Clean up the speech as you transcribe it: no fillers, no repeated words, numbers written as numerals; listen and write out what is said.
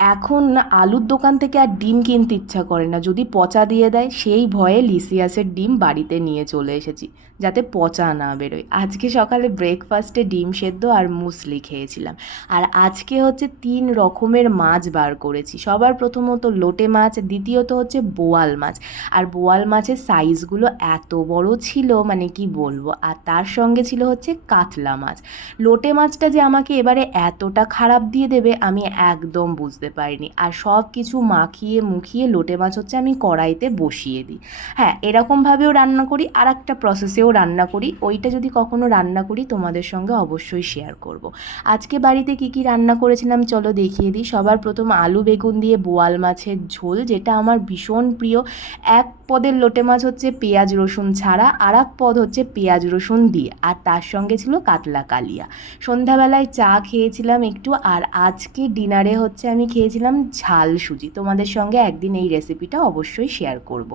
এখন না আলুর দোকান থেকে আর ডিম কিনতে ইচ্ছা করে না, যদি পচা দিয়ে দেয় সেই ভয়ে লিসিয়াসের ডিম বাড়িতে নিয়ে চলে এসেছি যাতে পচা না বেরোয়। আজকে সকালে ব্রেকফাস্টে ডিম সেদ্ধ আর মুসলি খেয়েছিলাম। আর আজকে হচ্ছে 3 রকমের মাছ বার করেছি। সবার প্রথমত লোটে মাছ, দ্বিতীয়ত হচ্ছে বোয়াল মাছ। আর বোয়াল মাছের সাইজগুলো এত বড় ছিল মানে কি বলবো। আর তার সঙ্গে ছিল হচ্ছে কাতলা মাছ। লোটে মাছটা যে আমাকে এবারে এতটা খারাপ দিয়ে দেবে আমি একদম বুঝতে পারিনি। আর সব কিছু মাখিয়ে মুখিয়ে লোটে মাছ হচ্ছে আমি কড়াইতে বসিয়ে দিই। হ্যাঁ, এরকমভাবেও রান্না করি, আর একটা প্রসেসেও রান্না করি। ওইটা যদি কখনো রান্না করি তোমাদের সঙ্গে অবশ্যই শেয়ার করব। আজকে বাড়িতে কি কি রান্না করেছিলাম চলো দেখিয়ে দিই। সবার প্রথম আলু বেগুন দিয়ে বোয়াল মাছের ঝোল, যেটা আমার ভীষণ প্রিয়। এক পদের লোটে মাছ হচ্ছে পেঁয়াজ রসুন ছাড়া, আর এক পদ হচ্ছে পেঁয়াজ রসুন দিয়ে, আর তার সঙ্গে ছিল কাতলা কালিয়া। সন্ধ্যাবেলায় চা খেয়েছিলাম একটু। আর আজকে ডিনারে হচ্ছে আমি খেয়েছিলাম ঝাল সুজি। তোমাদের সঙ্গে একদিন এই রেসিপিটা অবশ্যই শেয়ার করব।